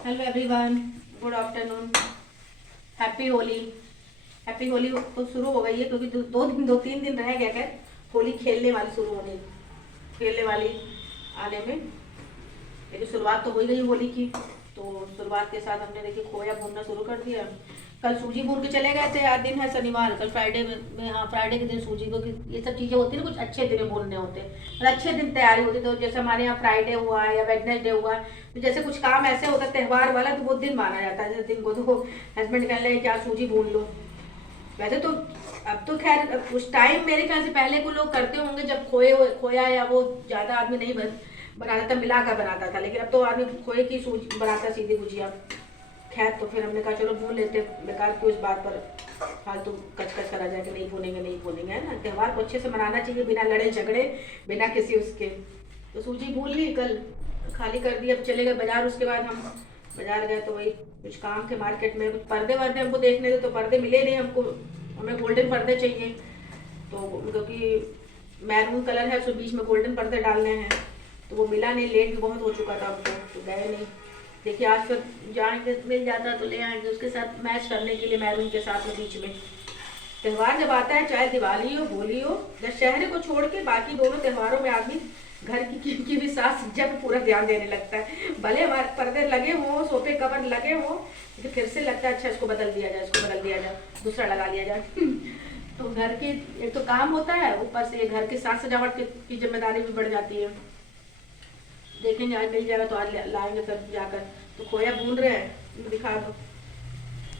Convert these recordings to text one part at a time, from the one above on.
Hello everyone, good afternoon. Happy Holi. Happy Holi तो शुरू हो गई है क्योंकि दो तीन दिन रह गया। खैर होली खेलने वाली शुरू होने खेलने वाली आने में, लेकिन शुरुआत तो हो ही गई होली की। तो शुरुआत के साथ हमने देखिए खोया भूनना शुरू कर दिया। कल सूजी भून के चले गए थे। आज दिन है शनिवार, कल फ्राइडे में हाँ फ्राइडे के दिन सूजी को ये सब चीज़ें होती है ना, कुछ अच्छे दिन भूनने होते हैं, मतलब अच्छे दिन तैयारी होती है। तो जैसे हमारे यहाँ फ्राइडे हुआ या वेडनेसडे हुआ, तो जैसे कुछ काम ऐसे होता है त्यौहार वाला, तो वो दिन माना जाता है। जैसे दिन को तो हस्बैंड कह रहे क्या सूजी भून लो। वैसे तो अब तो खैर उस टाइम मेरे ख्याल से पहले को लोग करते होंगे जब खोया या वो ज़्यादा आदमी नहीं बनाता था, मिला कर बनाता था। लेकिन अब तो आदमी खोए की सूजी बनाता सीधी गुजिया। खैर तो फिर हमने कहा चलो भून लेते, बेकार की उस बात पर फालतू कच करा जाए कि नहीं भूनेंगे नहीं भूनेंगे, है ना। त्यौहार को अच्छे से मनाना चाहिए, बिना लड़े झगड़े, बिना किसी उसके। तो सूजी भून ली, कल खाली कर दी। अब चले गए बाजार। उसके बाद हम बाजार गए तो वही कुछ काम थे मार्केट में, कुछ पर्दे वर्दे हमको देखने थे, तो पर्दे मिले नहीं हमको। हमें गोल्डन पर्दे चाहिए, तो क्योंकि मैरून कलर है, उसमें बीच में गोल्डन पर्दे डालने हैं। तो वो मिला नहीं, लेट भी बहुत हो चुका था हमको, तो गए नहीं। देखिए आज फिर जाएंगे, मिल जाता तो ले आएंगे उसके साथ मैच करने के लिए, मैरून के साथ में बीच में। त्यौहार जब आता है, चाहे दिवाली हो होली हो, दशहरे को छोड़ के बाकी दोनों त्योहारों में आदमी घर की भी सास सज्जा पे पूरा ध्यान देने लगता है। भले हमारे पर्दे लगे हों, सोफे कवर लगे हों, तो फिर से लगता है अच्छा इसको बदल दिया जाए, इसको बदल दिया जाए, दूसरा लगा लिया जाए। तो घर के एक तो काम होता है, ऊपर से घर के साज सजावट की जिम्मेदारी भी बढ़ जाती है। देखेंगे आज मिल जाएगा तो आज लाएंगे फिर जाकर। तो खोया भून रहे हैं, दिखा दो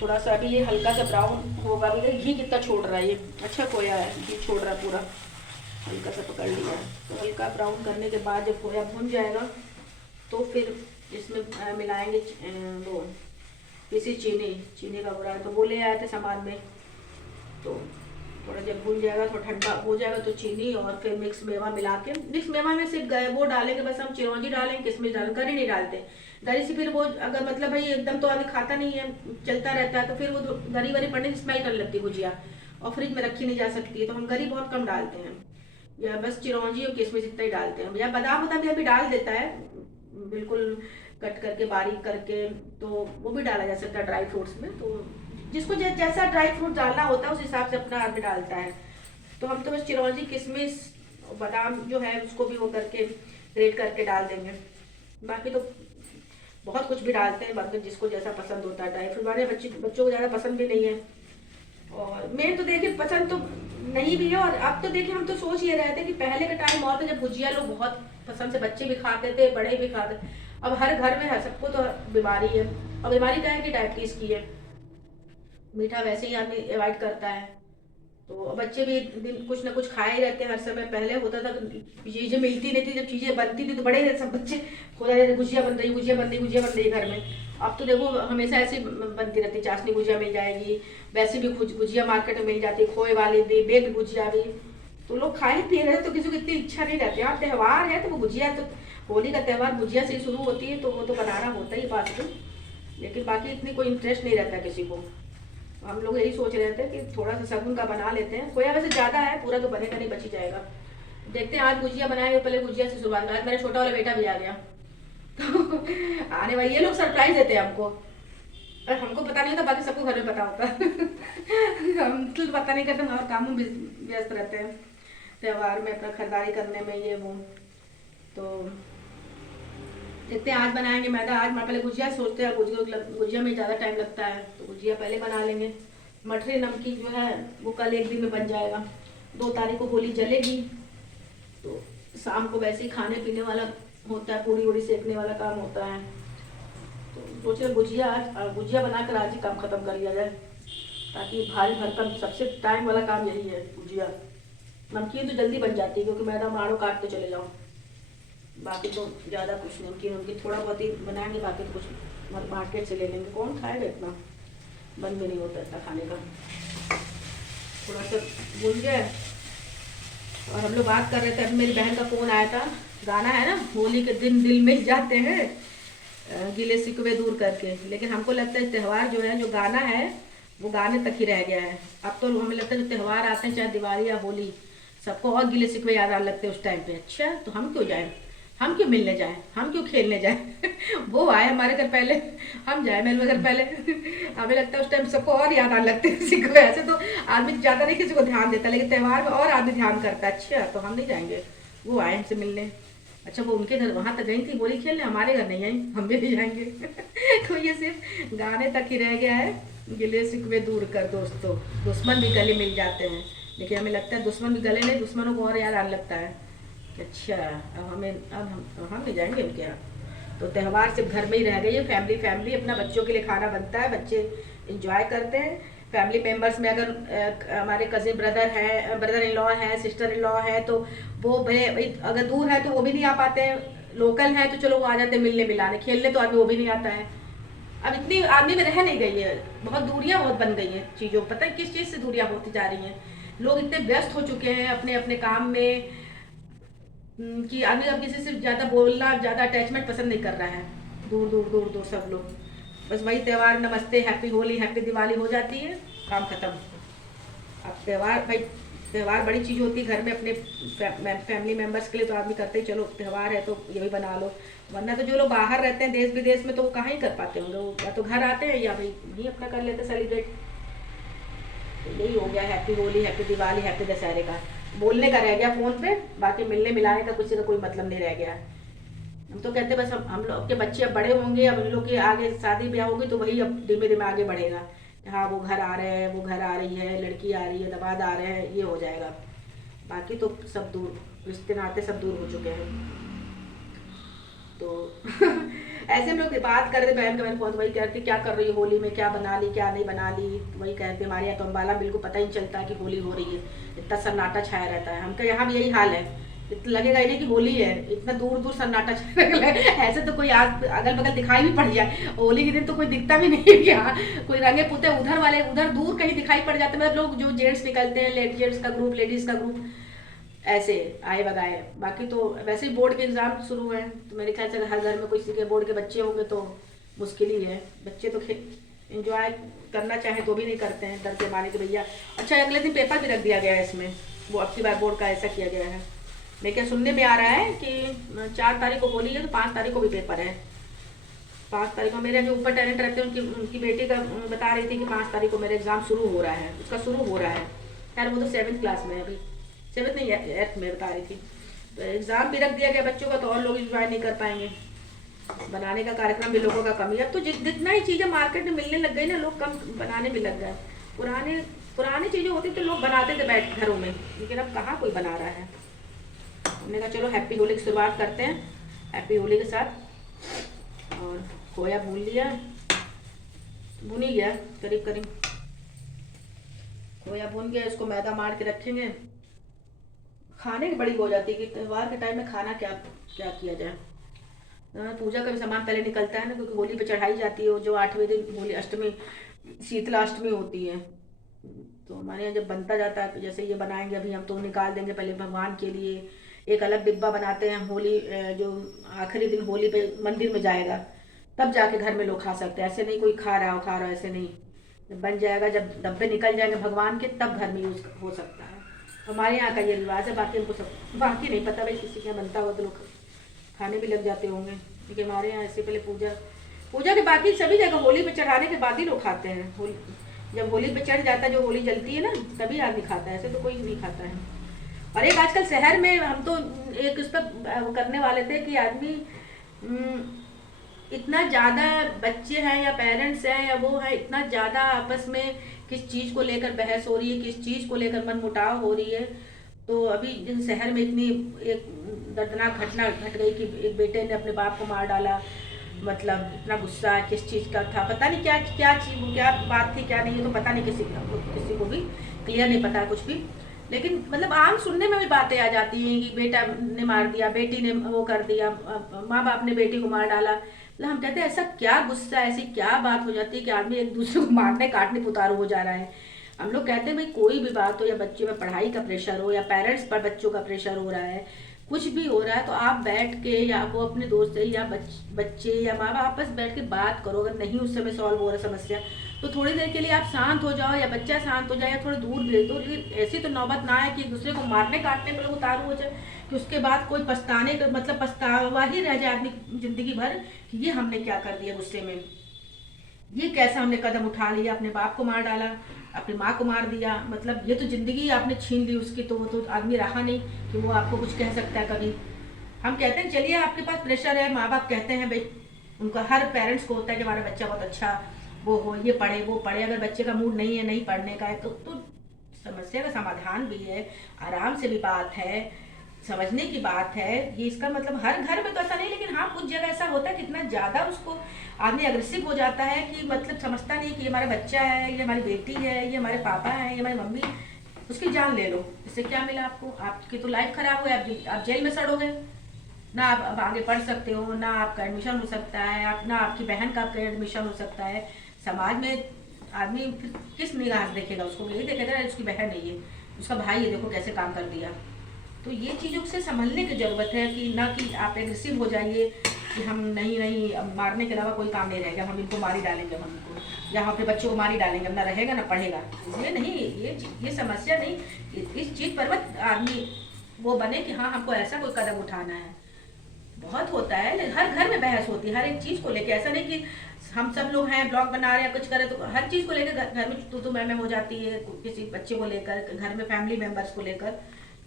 थोड़ा सा। अभी ये हल्का सा ब्राउन होगा। अभी घी कितना छोड़ रहा है, ये अच्छा खोया है, घी छोड़ रहा है पूरा, हल्का सा पकड़ लिया है। तो हल्का ब्राउन करने के बाद जब खोया भून जाएगा तो फिर इसमें मिलाएंगे वो पिसी चीनी। चीनी का बुरा है तो वो ले आए थे सामान में। तो थोड़ा जब भून जाएगा, थोड़ा ठंडा हो जाएगा, तो चीनी और फिर मिक्स मेवा मिला के, मिक्स मेवा में सिर्फ वो डालेंगे बस, हम चिरौंजी डालेंगे, किशमिश डालेंगे, गरी नहीं डालते। गरी से फिर वो अगर मतलब भाई एकदम तो आदमी खाता नहीं है, चलता रहता है, तो फिर वो गरी वरी पड़ने की स्मेल करने लगती है गुजिया, और फ्रिज में रखी नहीं जा सकती है। तो हम गरी बहुत कम डालते हैं, या बस चिरौंजी और किशमिश इतना ही डालते हैं। या बादाम वादाम भी अभी डाल देता है बिल्कुल कट करके बारीक करके, तो वो भी डाला जा सकता है ड्राई फ्रूट्स में। तो जिसको जैसा ड्राई फ्रूट डालना होता है उस हिसाब से अपना आदमी डालता है। तो हम तो बस चिरौंजी किशमिश बादाम जो है उसको भी वो करके ग्रेट करके डाल देंगे। बाकी तो बहुत कुछ भी डालते हैं, बाकी जिसको जैसा पसंद होता है। ड्राई फ्रूट हमारे बच्चों को ज़्यादा पसंद भी नहीं है, और मेन तो देखिए पसंद तो नहीं भी है। और अब तो देखिए हम तो सोच ये रहे थे कि पहले का टाइम और था जब भुजिया लोग बहुत पसंद से बच्चे भी खाते थे, बड़े भी खाते। अब हर घर में है, सबको तो बीमारी है। और बीमारी क्या है कि डायबिटीज़ की है। मीठा वैसे ही आदमी अवॉइड करता है, तो बच्चे भी दिन कुछ ना कुछ खाए ही रहते हैं हर समय। पहले होता था चीज़ें मिलती नहीं थी, जब चीज़ें बनती थी तो बड़े सब बच्चे खुदा रहते, गुजिया बन रही, गुजिया बन रही, गुजिया बन रही घर में। अब तो देखो हमेशा ऐसी बनती रहती, चाशनी गुजिया मिल जाएगी, वैसे भी गुजिया मार्केट में मिल जाती, खोए वाली भी, बेक्ड गुजिया भी। तो लोग खाए पी रहे, तो किसी को इतनी इच्छा नहीं रहती। हाँ त्यौहार है तो वो गुजिया, तो होली का त्यौहार गुजिया से ही शुरू होती है, तो वो तो बनाना होता ही बात तो। लेकिन बाकी इतनी कोई इंटरेस्ट नहीं रहता किसी को। हम लोग यही सोच रहे थे कि थोड़ा सा सगुन का बना लेते हैं। खोया वैसे ज़्यादा है, पूरा तो बनेगा नहीं, बच ही जाएगा। देखते हैं आज गुजिया बनाएंगे, पहले गुजिया से शुरुआत करें। मेरा छोटा वाला बेटा भी आ गया, तो आने वाले ये लोग सरप्राइज देते हैं हमको, और हमको पता नहीं होता, बाकी सबको घर में पता होता है। हम तो पता नहीं करते, हम और कामों में व्यस्त रहते हैं, त्यौहार में अपना खरीदारी करने में ये वो। तो देखते हैं आज बनाएंगे मैदा। आज मैं पहले गुजिया सोचते हैं, गुजिया में ज़्यादा टाइम लगता है, तो गुजिया पहले बना लेंगे। मठरी नमकीन जो है वो कल एक दिन में बन जाएगा। 2 तारीख को होली जलेगी, तो शाम को वैसे ही खाने पीने वाला होता है, पूड़ी वूड़ी सेकने वाला काम होता है। तो सोचे गुजिया बनाकर आज ही काम ख़त्म कर लिया जाए, ताकि भारी भरकम सबसे टाइम वाला काम यही है गुजिया। नमकीन तो जल्दी बन जाती है क्योंकि मैदा माड़ो काटते चले जाओ। बाकी तो ज़्यादा कुछ नमकीन उनकी थोड़ा बहुत ही बनाएंगे, बाकी तो कुछ मार्केट से ले लेंगे। कौन खाएगा इतना, बन भी नहीं होता इतना खाने का। थोड़ा सा भूल गए, और हम लोग बात कर रहे थे, अभी मेरी बहन का फ़ोन आया था। गाना है ना, होली के दिन दिल मिल जाते हैं, गिले शिकवे दूर करके। लेकिन हमको लगता है त्यौहार जो है, जो गाना है वो गाने तक ही रह गया है। अब तो हमें लगता है जो त्यौहार आते हैं, चाहे दिवाली या होली, सबको और गिले शिकवे याद आने लगते हैं उस टाइम पे। अच्छा तो हम क्यों जाएं, हम क्यों मिलने जाएं, हम क्यों खेलने जाएं वो आए हमारे घर पहले, हम जाए मेरे घर पहले हमें लगता है उस टाइम सबको और याद आने लगते हैं किसी को। ऐसे तो आदमी ज़्यादा नहीं किसी को ध्यान देता, लेकिन त्यौहार में और आदमी ध्यान करता है। अच्छा तो हम नहीं जाएंगे, वो आए हमसे मिलने। अच्छा वो उनके घर वहाँ तक गई थी होली खेलने, हमारे घर नहीं आई, हम भी नहीं जाएंगे तो ये सिर्फ गाने तक ही रह गया है। गिले शिकवे दूर कर दोस्तों, दुश्मन भी गले मिल जाते हैं, लेकिन हमें लगता है दुश्मन भी गले नहीं, दुश्मनों को और याद आने लगता है कि अच्छा अब हमें, अब हम नहीं जाएंगे उनके यहाँ। तो त्यौहार सिर्फ घर में ही रह गई है। फैमिली फैमिली अपना बच्चों के लिए खाना बनता है, बच्चे इंजॉय करते हैं। फैमिली मेम्बर्स में अगर हमारे कजिन ब्रदर है, ब्रदर इन लॉ है, सिस्टर इन लॉ है, तो वो अगर दूर है तो वो भी नहीं आ पाते हैं, लोकल है तो चलो वो आ जाते हैं मिलने मिलाने, खेलने तो आदमी वो भी नहीं आता है। अब इतनी आदमी में रह नहीं गई है, बहुत दूरियां बहुत बन गई हैं चीज़ों, पता है किस चीज़ से दूरियां होती जा रही हैं। लोग इतने व्यस्त हो चुके हैं अपने अपने काम में कि आदमी अब किसी से ज़्यादा बोलना, ज़्यादा अटैचमेंट पसंद नहीं कर रहा है। दूर दूर दूर दूर सब लोग बस वही त्यौहार, नमस्ते, हैप्पी होली, हैप्पी दिवाली हो जाती है, काम खत्म। अब त्यौहार भाई, त्यौहार बड़ी चीज़ होती है घर में अपने फैमिली मेम्बर्स के लिए, तो आदमी करते ही चलो त्यौहार है तो ये भी बना लो। वरना तो जो लोग बाहर रहते हैं देश विदेश में, तो वो कहाँ ही कर पाते होंगे, वो या तो घर आते हैं या भाई वहीं अपना कर लेते सेलिब्रेट। तो यही हो गया happy Holi, happy Diwali, happy दशहरे का। बोलने का रह गया फ़ोन पे, बाकी मिलने मिलाने का किसी का कोई मतलब नहीं रह गया। हम तो कहते बस हम लोग के बच्चे अब बड़े होंगे, अब इन लोग के आगे शादी ब्याह होगी तो वही अब धीमे धीमे आगे बढ़ेगा। हाँ वो घर आ रहे हैं, वो घर आ रही है, लड़की आ रही है, दमाद आ रहे हैं, ये हो जाएगा। बाकी तो सब दूर, रिश्ते नाते सब दूर हो चुके हैं। तो ऐसे हम लोग बात कर रहे थे, बहन का मैंने फोन, वही कह रही थी क्या कर रही है होली में, क्या बना ली क्या नहीं बना ली। वही कहते हमारे यहाँ तो अम्बाला बिल्कुल पता ही नहीं चलता कि होली हो रही है, इतना सन्नाटा छाया रहता है। हमके यहाँ भी यही हाल है, लगेगा ही नहीं कि होली है, इतना दूर दूर सन्नाटा छाया है। ऐसे तो कोई आज अगल बगल दिखाई भी पड़ जाए, होली के दिन तो कोई दिखता भी नहीं है कि हाँ कोई रंगे पुते उधर वाले उधर दूर कहीं दिखाई पड़ जाते हैं। मतलब लोग जो जेंट्स निकलते हैं, जेंट्स का ग्रुप, लेडीज़ का ग्रुप, ऐसे आए बगाए। बाकी तो वैसे ही बोर्ड के एग्ज़ाम शुरू हैं, तो मेरे ख्याल से हर घर में किसी के बोर्ड के बच्चे होंगे तो मुश्किल ही है। बच्चे तो इंजॉय करना चाहें तो भी नहीं करते हैं, डर के मारे कि भैया। अच्छा अगले दिन पेपर भी रख दिया गया है इसमें, वो अब की बार बोर्ड का ऐसा किया गया है। मैं क्या सुनने में आ रहा है कि 4 तारीख को होली है तो 5 तारीख को भी पेपर है। 5 तारीख को मेरे जो ऊपर टैलेंट रहते हैं उनकी बेटी का बता रही थी कि 5 तारीख को मेरा एग्ज़ाम शुरू हो रहा है, उसका शुरू हो रहा है। खैर वो तो 7th क्लास में है अभी, 7th नहीं 8th में बता रही थी। तो एग्ज़ाम भी रख दिया गया बच्चों का, तो और लोग इंजॉय नहीं कर पाएंगे। बनाने का कार्यक्रम भी लोगों का कम ही। अब तो जितना ही चीज़ें मार्केट में मिलने लग गई ना, लोग कम बनाने भी लग गए। पुरानी चीज़ें होती तो लोग बनाते थे बैठ घरों में, लेकिन अब कहाँ कोई बना रहा है। हमने कहा चलो हैप्पी होली की शुरुआत करते हैं, हैप्पी होली के साथ। और खोया भून लिया, भुन ही गया करीब करीब, खोया भून गया, इसको मैदा मार के रखेंगे। खाने की बड़ी हो जाती है कि त्यौहार के टाइम में खाना क्या क्या किया जाए। पूजा का भी सामान पहले निकलता है ना, क्योंकि होली पे चढ़ाई जाती है, जो 8वें दिन होली अष्टमी, शीतला अष्टमी होती है। तो हमारे यहाँ जब बनता जाता है, जैसे ये बनाएंगे अभी हम, तो निकाल देंगे पहले भगवान के लिए। एक अलग डिब्बा बनाते हैं, होली जो आखिरी दिन होली पे मंदिर में जाएगा तब जाके घर में लोग खा सकते हैं। ऐसे नहीं कोई खा रहा हो, ऐसे नहीं। जब बन जाएगा, जब डब्बे निकल जाएंगे भगवान के, तब घर में यूज़ हो सकता है। हमारे यहाँ का ये रिवाज है। बाकी हमको सब बाकी नहीं पता भाई, किसी के यहाँ बनता हो तो लोग खाने भी लग जाते होंगे, क्योंकि हमारे यहाँ ऐसे पहले पूजा के बाकी सभी जगह होली पे चढ़ाने के बाद ही लोग खाते हैं। जब होली पे चढ़ जाता है, जो होली जलती है ना, तभी आदमी खाता है, ऐसे तो कोई नहीं खाता है। और एक आजकल शहर में हम तो एक उस पर करने वाले थे कि आदमी इतना ज़्यादा बच्चे हैं या पेरेंट्स हैं या वो है, इतना ज़्यादा आपस में किस चीज़ को लेकर बहस हो रही है, किस चीज़ को लेकर मनमुटाव हो रही है। तो अभी जिन शहर में इतनी एक दर्दनाक घटना घट गई कि एक बेटे ने अपने बाप को मार डाला। मतलब इतना गुस्सा किस चीज़ का था पता नहीं, क्या बात थी क्या नहीं, ये तो पता नहीं, किसी को भी क्लियर नहीं पता कुछ भी। लेकिन मतलब आम सुनने में भी बातें आ जाती हैं कि बेटा ने मार दिया, बेटी ने वो कर दिया, माँ बाप ने बेटी को मार डाला। मतलब हम कहते हैं ऐसा क्या गुस्सा, ऐसी क्या बात हो जाती है कि आदमी एक दूसरे को मारने काटने पुतारू हो जा रहा है। हम लोग कहते हैं भाई कोई भी बात हो, या बच्चे में पढ़ाई का प्रेशर हो, या पेरेंट्स पर बच्चों का प्रेशर हो रहा है, कुछ भी हो रहा है तो आप बैठ के या वो अपने दोस्त से या बच्चे या माँ बाप आपस बैठ के बात करो। अगर नहीं उस समय सॉल्व हो रहा समस्या तो थोड़ी देर के लिए आप शांत हो जाओ या बच्चा शांत हो जाए या थोड़ा दूर भेज दो। लेकिन ऐसी तो नौबत ना आए कि एक दूसरे को मारने काटने पर लोग उतारू हो जाए कि उसके बाद कोई पछताने का मतलब पछतावा ही रह जाए आदमी जिंदगी भर कि ये हमने क्या कर दिया गुस्से में, ये कैसा हमने कदम उठा लिया, अपने बाप को मार डाला, अपनी माँ को मार दिया, मतलब ये तो जिंदगी आपने छीन ली उसकी। तो वो तो आदमी रहा नहीं कि वो आपको कुछ कह सकता है कभी। हम कहते हैं चलिए आपके पास प्रेशर है, माँ बाप कहते हैं भाई, उनका हर पेरेंट्स को होता है कि हमारा बच्चा बहुत अच्छा वो हो, ये पढ़े वो पढ़े। अगर बच्चे का मूड नहीं है, नहीं पढ़ने का है तो समस्या का समाधान भी है, आराम से भी बात है, समझने की बात है। ये इसका मतलब हर घर में तो ऐसा नहीं, लेकिन हाँ कुछ जगह ऐसा होता है कि इतना ज़्यादा उसको आदमी अग्रेसिव हो जाता है कि मतलब समझता नहीं कि ये हमारा बच्चा है, ये हमारी बेटी है, ये हमारे पापा है, ये हमारी मम्मी। उसकी जान ले लो, इससे क्या मिला आपको? आपकी तो लाइफ खराब हुई, आप जेल में सड़ोगे, ना आप अब आगे पढ़ सकते हो, ना आपका एडमिशन हो सकता है, आप ना आपकी बहन का एडमिशन हो सकता है। समाज में आदमी फिर किस निगाह से देखेगा उसको? यही देखेगा उसकी बहन है, ये उसका भाई है, देखो कैसे काम कर दिया। तो ये चीज़ों से संभलने की ज़रूरत है कि ना कि आप एग्रेसिव हो जाइए कि हम नहीं अब मारने के अलावा कोई काम नहीं रहेगा, हम इनको मार ही डालेंगे, हम इनको या हम अपने बच्चों को मार ही डालेंगे, ना रहेगा ना पढ़ेगा। इसलिए नहीं, ये समस्या नहीं, इस चीज़ पर मत आदमी वो बने कि हाँ हमको ऐसा कोई कदम उठाना है। बहुत होता है, हर घर में बहस होती है हर एक चीज़ को लेकर। ऐसा नहीं कि हम सब लोग हैं ब्लॉग बना रहे हैं कुछ करें तो हर चीज़ को लेकर घर में तू मैं हो जाती है, किसी बच्चे को लेकर, घर में फैमिली मेम्बर्स को लेकर।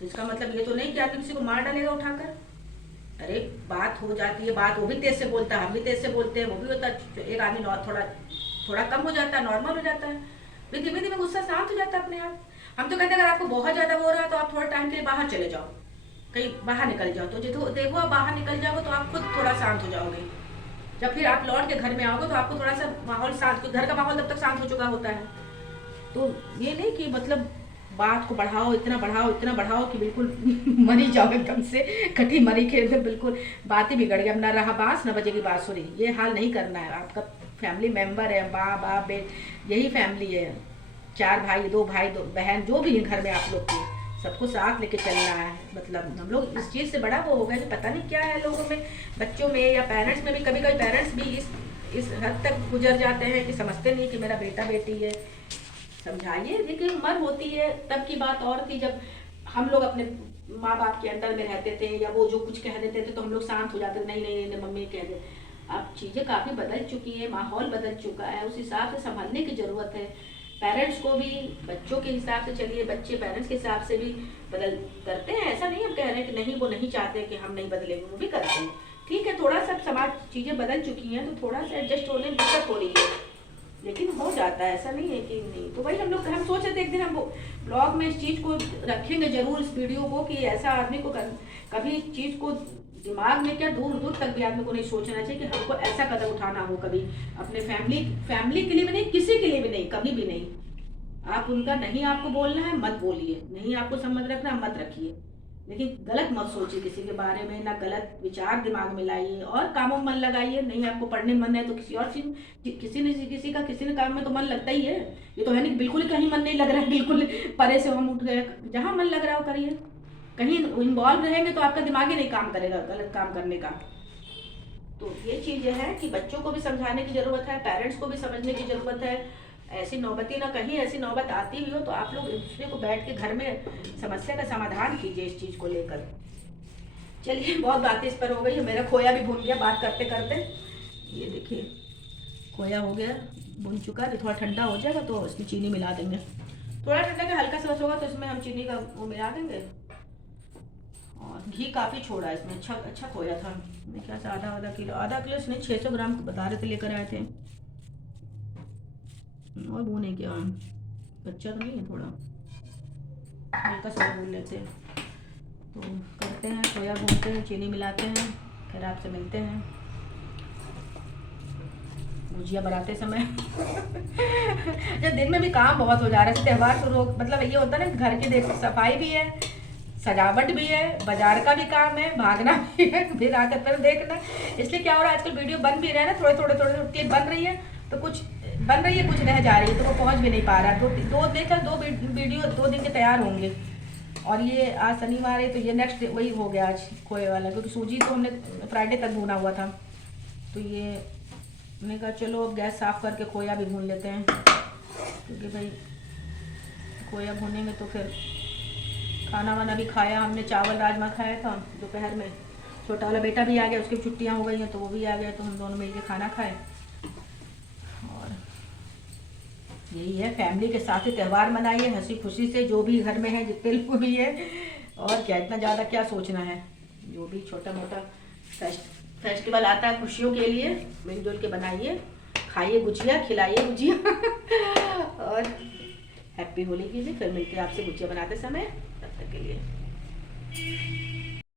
तो इसका मतलब ये तो नहीं कि आदमी किसी को मार डालेगा उठाकर। अरे बात हो जाती है, बात वो भी तेज से बोलता है, हम भी तेज से बोलते हैं, वो भी होता है। एक आदमी थोड़ा कम हो जाता है, नॉर्मल हो जाता है, फिर धीमे धीमे गुस्सा शांत हो जाता है अपने आप। हम तो कहते हैं अगर आपको बहुत ज़्यादा हो रहा है तो आप थोड़ा टाइम के लिए बाहर चले जाओ, कहीं बाहर निकल जाओ। तो देखो आप बाहर निकल जाओगे तो आप खुद थोड़ा शांत हो जाओगे। जब फिर आप लौट के घर में आओगे तो आपको थोड़ा सा माहौल शांत, घर का माहौल तब तक शांत हो चुका होता है। तो ये नहीं कि मतलब बात को बढ़ाओ, इतना बढ़ाओ कि बिल्कुल मरी जाओ एकदम से, कटी मरी के बिल्कुल बात ही बिगड़ गया, ना रहा बांस ना बजेगी बांसुरी। ये हाल नहीं करना है। आपका फैमिली मेंबर है, माँ बाप बेट, यही फैमिली है, 4 भाई 2 बहन जो भी है घर में आप लोग की, सबको साथ लेके चलना है। मतलब हम लोग इस चीज़ से बड़ा वो हो गया कि पता नहीं क्या है लोगों में, बच्चों में या पेरेंट्स में भी। कभी कभी पेरेंट्स भी इस हद तक गुजर जाते हैं कि समझते नहीं कि मेरा बेटा बेटी है। समझाइए, देखिए उम्र होती है तब की बात और थी, जब हम लोग अपने माँ बाप के अंडर में रहते थे या वो जो कुछ कह देते थे तो हम लोग शांत हो जाते थे, नहीं मम्मी कह दे। अब चीज़ें काफ़ी बदल चुकी है, माहौल बदल चुका है, उस हिसाब से संभलने की ज़रूरत है। पेरेंट्स को भी बच्चों के हिसाब से चलिए, बच्चे पेरेंट्स के हिसाब से भी बदल करते हैं। ऐसा नहीं हम कह रहे हैं कि नहीं वो नहीं चाहते कि हम नहीं बदलेंगे, वो भी करते हैं। ठीक है, थोड़ा सा समाज चीज़ें बदल चुकी हैं तो थोड़ा सा एडजस्ट होने में दिक्कत हो रही है, लेकिन हो जाता है, ऐसा नहीं है कि नहीं। तो वही हम सोच रहे थे एक दिन हम ब्लॉग में इस चीज़ को रखेंगे जरूर, इस वीडियो को, कि ऐसा आदमी को कभी इस चीज़ को दिमाग में क्या दूर दूर तक भी आदमी को नहीं सोचना चाहिए कि हमको ऐसा कदम उठाना हो कभी अपने फैमिली के लिए भी नहीं, किसी के लिए भी नहीं, कभी भी नहीं। आप उनका नहीं आपको बोलना है मत बोलिए, नहीं आपको संबंध रखना मत रखिए, लेकिन गलत मत सोचिए किसी के बारे में, ना गलत विचार दिमाग में लाइए और कामों में मन लगाइए। नहीं आपको पढ़ने मन है तो किसी और चीज, किसी ने काम में तो मन लगता ही है। ये तो है नहीं बिल्कुल कहीं मन नहीं लग रहा है, बिल्कुल परे से हम उठ गए। जहाँ मन लग रहा हो करिए, कहीं इन्वॉल्व रहेंगे तो आपका दिमाग ही नहीं काम करेगा गलत काम करने का। तो ये चीज़ें हैं कि बच्चों को भी समझाने की ज़रूरत है, पेरेंट्स को भी समझने की ज़रूरत है। ऐसी नौबती ना कहीं ऐसी नौबत आती भी हो तो आप लोग एक दूसरे को बैठ के घर में समस्या का समाधान कीजिए इस चीज़ को लेकर। चलिए बहुत बातें इस पर हो गई है, मेरा खोया भी भून गया बात करते करते। ये देखिए खोया हो गया, भून चुका है। थोड़ा ठंडा हो जाएगा तो इसमें चीनी मिला देंगे, थोड़ा ठंडा का हल्का सा होगा तो इसमें हम चीनी का वो मिला देंगे। और घी काफ़ी छोड़ा है इसमें, अच्छा खोया था। मैं क्या सा आधा किलो इसमें 600 ग्राम बता रहे थे लेकर आए थे। और भूने क्या, कच्चा तो नहीं है, थोड़ा हल्का सा भून लेते हैं। तो करते हैं खोया भूनते हैं, चीनी मिलाते हैं, फिर आपसे मिलते हैं भुजिया बनाते समय। जब दिन में भी काम बहुत हो जा रहा है, त्यौहार शुरू मतलब ये होता है ना, घर की देख सफाई भी है, सजावट भी है, बाजार का भी काम है, भागना भी है, फिर आते फिर देखना। इसलिए क्या हो रहा है आजकल वीडियो बन भी रहा है ना, थोड़े बन रही है तो कुछ बन रही है, कुछ रह जा रही है तो वो पहुंच भी नहीं पा रहा। दो वीडियो 2 दिन के तैयार होंगे और ये आज शनिवार है तो ये नेक्स्ट डे वही हो गया आज खोए वाला, क्योंकि सूजी तो हमने फ्राइडे तक भुना हुआ था। तो ये मैंने कहा चलो अब गैस साफ़ करके खोया भी भून लेते हैं, क्योंकि भाई खोया भूने में तो फिर खाना वाना भी खाया हमने, चावल राजमा खाया था दोपहर में। छोटा वाला बेटा भी आ गया, उसकी छुट्टियां हो गई हैं तो वो भी आ गया, तो हम दोनों मिलके खाना खाए। और यही है, फैमिली के साथ ही त्यौहार मनाइए हंसी खुशी से, जो भी घर में है जितने लोग भी है। और क्या इतना ज़्यादा क्या सोचना है, जो भी छोटा मोटा फेस्टिवल आता है खुशियों के लिए मिलजुल के बनाइए, खाइए गुजिया, खिलाइए गुजिया और हैप्पी होली कीजिए। फिर मिलते हैं आपसे गुजिया बनाते समय, तब तक के लिए।